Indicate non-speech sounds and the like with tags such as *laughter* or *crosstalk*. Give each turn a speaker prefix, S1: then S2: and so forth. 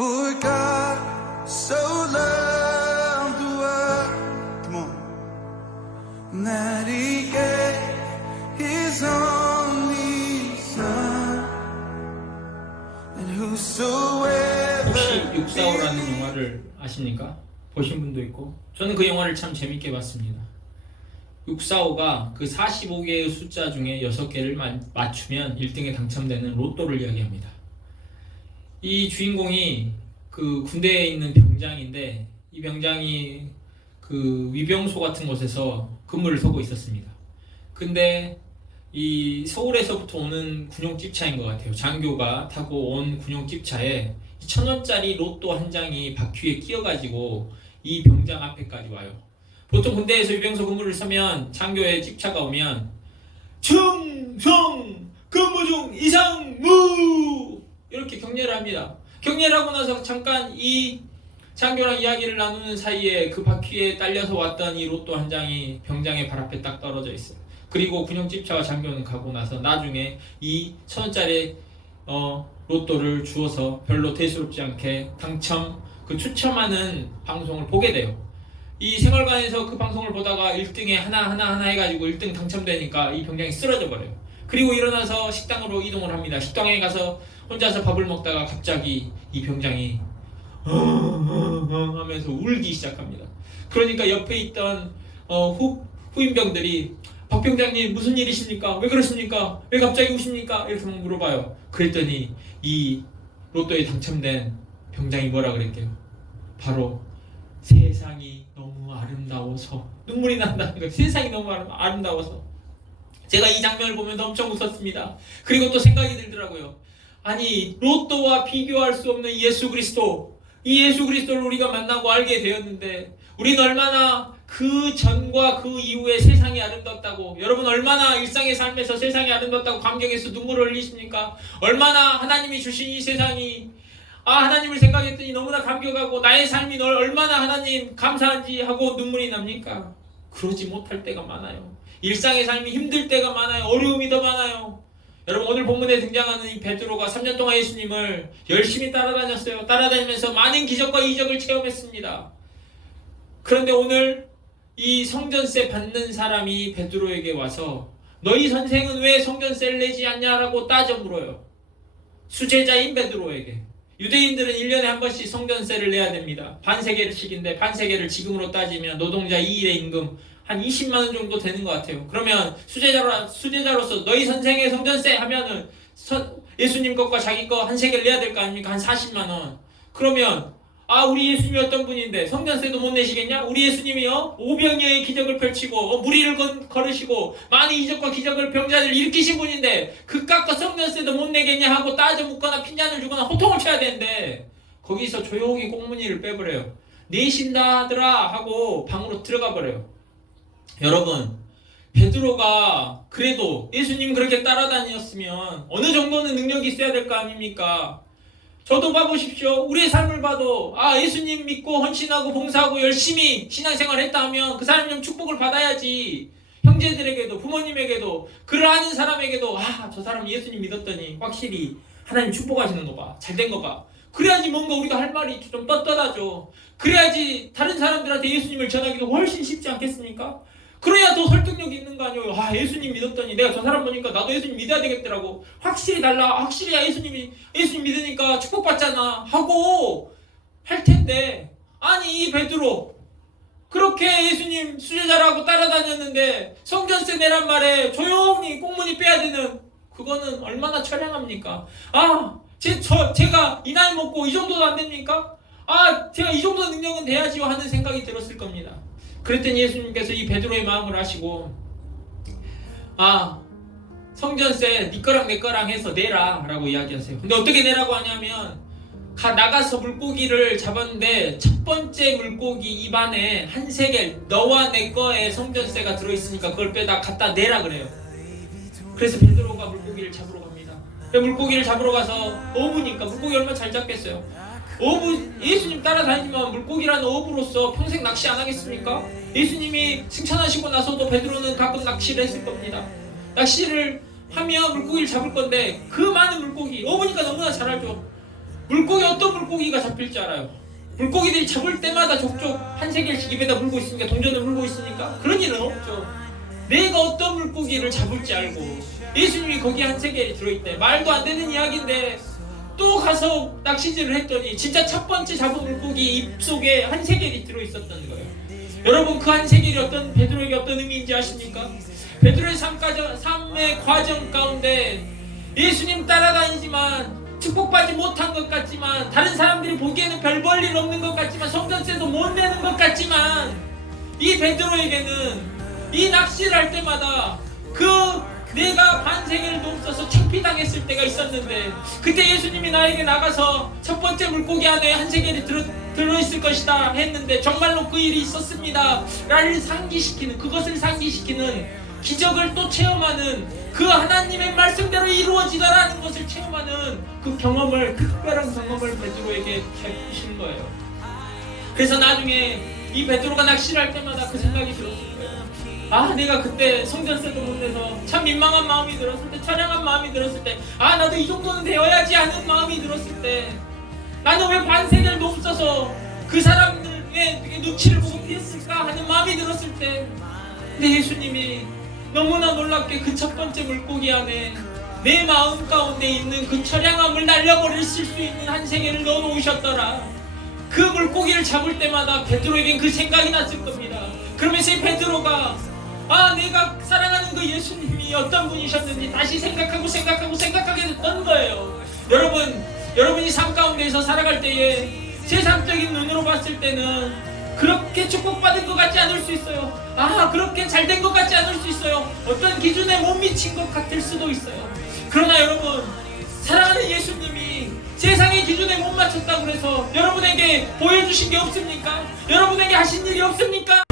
S1: For God so loved the world, come on, that He gave His only Son, and whosoever
S2: 혹시 육사오라는 영화를 아십니까? 보신 분도 있고 저는 그 영화를 참 재밌게 봤습니다. 645가 그 45개의 숫자 중에 6개를 맞추면 1등에 당첨되는 로또를 이야기합니다. 이 주인공이 그 군대에 있는 병장인데 이 병장이 그 위병소 같은 곳에서 근무를 서고 있었습니다. 근데 이 서울에서부터 오는 군용 집차인 것 같아요. 장교가 타고 온 군용 집차에 천 원짜리 로또 한 장이 바퀴에 끼어가지고 이 병장 앞에까지 와요. 보통 군대에서 위병소 근무를 서면 장교의 집차가 오면 충성 근무 중 이렇게 격려를 합니다. 격려를 하고 나서 잠깐 이 장교랑 이야기를 나누는 사이에 그 바퀴에 딸려서 왔던 이 로또 한 장이 병장의 발 앞에 딱 떨어져 있어요. 그리고 군용집 차와 장교는 가고 나서 나중에 이 천 원짜리 어, 로또를 주어서 별로 대수롭지 않게 당첨 그 추첨하는 방송을 보게 돼요. 이 생활관에서 그 방송을 보다가 1등에 하나 하나 하나 해가지고 1등 당첨되니까 이 병장이 쓰러져 버려요. 그리고 일어나서 식당으로 이동을 합니다. 식당에 가서 혼자서 밥을 먹다가 갑자기 이 병장이 *laughs* 하면서 울기 시작합니다. 그러니까 옆에 있던 어, 후, 후임병들이 박 병장님 무슨 일이십니까? 왜 그러십니까? 왜 갑자기 우십니까? 이렇게 막 물어봐요. 그랬더니 이 로또에 당첨된 병장이 뭐라 그랬게요? 바로 세상이 너무 아름다워서 눈물이 난다는 거예요. 세상이 너무 아름- 아름다워서 제가 이 장면을 보면서 엄청 웃었습니다. 그리고 또 생각이 들더라고요. 아니 로또와 비교할 수 없는 예수 그리스도 이 예수 그리스도를 우리가 만나고 알게 되었는데 우리는 얼마나 그 전과 그 이후에 세상이 아름답다고 여러분 얼마나 일상의 삶에서 세상이 아름답다고 감격해서 눈물을 흘리십니까? 얼마나 하나님이 주신 이 세상이 아 하나님을 생각했더니 너무나 감격하고 나의 삶이 널 얼마나 하나님 감사한지 하고 눈물이 납니까? 그러지 못할 때가 많아요. 일상의 삶이 힘들 때가 많아요. 어려움이 더 많아요. 여러분 오늘 본문에 등장하는 이 베드로가 3년 동안 예수님을 열심히 따라다녔어요. 따라다니면서 많은 기적과 이적을 체험했습니다. 그런데 오늘 이 성전세 받는 사람이 베드로에게 와서 너희 선생은 왜 성전세를 내지 않냐라고 따져 물어요. 수제자인 베드로에게. 유대인들은 1년에 한 번씩 성전세를 내야 됩니다. 반세계씩인데 반세계를 지금으로 따지면 노동자 2일의 임금 한 20만 원 정도 되는 것 같아요. 그러면 수제자로 수제자로서 너희 선생의 성전세 하면은 선- 예수님 것과 자기 거 한 세계를 내야 될 거 아닙니까? 한 40만 원. 그러면 아 우리 예수님이 어떤 분인데 성전세도 못 내시겠냐? 우리 예수님이요 오병이어의 기적을 펼치고 어, 무리를 건- 걸으시고 많은 이적과 기적을 병자들 일으키신 분인데 그깟 성전세도 못 내겠냐 하고 따져 묻거나 핀잔을 주거나 호통을 쳐야 되는데 거기서 조용히 꽁무니를 빼버려요. 내신다 하더라 하고 방으로 들어가 버려요. 여러분 베드로가 그래도 예수님 그렇게 따라다녔으면 어느 정도는 능력이 있어야 될 거 아닙니까? 저도 봐보십시오. 우리의 삶을 봐도 아 예수님 믿고 헌신하고 봉사하고 열심히 신앙생활 했다 하면 그 사람이 좀 축복을 받아야지. 형제들에게도 부모님에게도 그를 아는 사람에게도 아 저 사람 예수님 믿었더니 확실히 하나님 축복하시는 거 봐. 잘 된 거 봐. 그래야지 뭔가 우리가 할 말이 좀 떳떳하죠. 그래야지 다른 사람들한테 예수님을 전하기도 훨씬 쉽지 않겠습니까? 그래야 더 설득력이 있는 거 아니에요. 아 예수님 믿었더니 내가 저 사람 보니까 나도 예수님 믿어야 되겠더라고. 확실히 달라. 확실히 야 예수님이 예수님 믿으니까 축복받잖아 하고 할 텐데 아니 이 베드로 그렇게 예수님 수제자라고 따라다녔는데 성전세 내란 말에 조용히 꽁무니 빼야 되는 그거는 얼마나 처량합니까? 아, 제, 저, 제가 이 나이 먹고 이 정도도 안 됩니까? 아, 제가 이 정도 능력은 돼야지요 하는 생각이 들었을 겁니다. 그랬더니 예수님께서 이 베드로의 마음을 아시고 아 성전세 네 거랑 내 거랑 해서 내라 라고 이야기하세요. 근데 어떻게 내라고 하냐면 가 나가서 물고기를 잡았는데 첫 번째 물고기 입안에 한 세겔 너와 내 거에 성전세가 들어있으니까 그걸 빼다 갖다 내라 그래요. 그래서 베드로가 물고기를 잡으러 갑니다. 물고기를 잡으러 가서 어부니까 물고기 얼마나 잘 잡겠어요. 어부 예수님 따라다니지만 물고기라는 어부로서 평생 낚시 안 하겠습니까? 예수님이 승천하시고 나서도 베드로는 가끔 낚시를 했을 겁니다. 낚시를 하면 물고기를 잡을 건데 그 많은 물고기 어부니까 너무나 잘 알죠. 물고기 어떤 물고기가 잡힐 줄 알아요? 물고기들이 잡을 때마다 족족 한 세겔씩 입에다 물고 있으니까 동전을 물고 있으니까 그런 일은 없죠. 내가 어떤 물고기를 잡을지 알고 예수님이 거기 한 세겔이 들어있대. 말도 안 되는 이야기인데 또 가서 낚시질을 했더니 진짜 첫 번째 잡은 물고기 입 속에 한 세겔이 들어있었다는 거예요. 여러분 그 한 세겔이 어떤 베드로에게 어떤 의미인지 아십니까? 베드로의 삶 과정, 삶의 과정 가운데 예수님 따라다니지만 축복받지 못한 것 같지만 다른 사람들이 보기에는 별 볼 일 없는 것 같지만 성전세도 못 내는 것 같지만 이 베드로에게는 이 낚시를 할 때마다 반세계를 넘어서서 창피당했을 때가 있었는데 그때 예수님이 나에게 나가서 첫 번째 물고기 안에 한 세계를 들어, 들어있을 것이다 했는데 정말로 그 일이 있었습니다. 라를 상기시키는 그것을 상기시키는 기적을 또 체험하는 그 하나님의 말씀대로 이루어지다라는 것을 체험하는 그 경험을 그 특별한 경험을 베드로에게 해주신 거예요. 그래서 나중에 이 베드로가 낚시를 할 때마다 그 생각이 들었을 거예요 아 내가 그때 성전세도 못 내서 참 민망한 마음이 들었을 때 처량한 마음이 들었을 때 아 나도 이 정도는 되어야지 하는 마음이 들었을 때 나는 왜 반세계를 넘어서서 그 사람들의 눈치를 보고 피했을까 하는 마음이 들었을 때 근데 예수님이 너무나 놀랍게 그 첫 번째 물고기 안에 내 마음 가운데 있는 그 처량함을 날려버릴 수 있는 한 세계를 넣어 놓으셨더라. 그 물고기를 잡을 때마다 베드로에겐 그 생각이 났을 겁니다. 그러면서 이 베드로가 아 내가 사랑하는 그 예수님이 어떤 분이셨는지 다시 생각하고 생각하고 생각하게 됐던 거예요 여러분 여러분이 삶 가운데서 살아갈 때에 세상적인 눈으로 봤을 때는 그렇게 축복받은 것 같지 않을 수 있어요 아 그렇게 잘 된 것 같지 않을 수 있어요 어떤 기준에 못 미친 것 같을 수도 있어요 그러나 여러분 사랑하는 예수님이 세상의 기준에 못 맞췄다고 해서 여러분에게 보여주신 게 없습니까? 여러분에게 하신 일이 없습니까?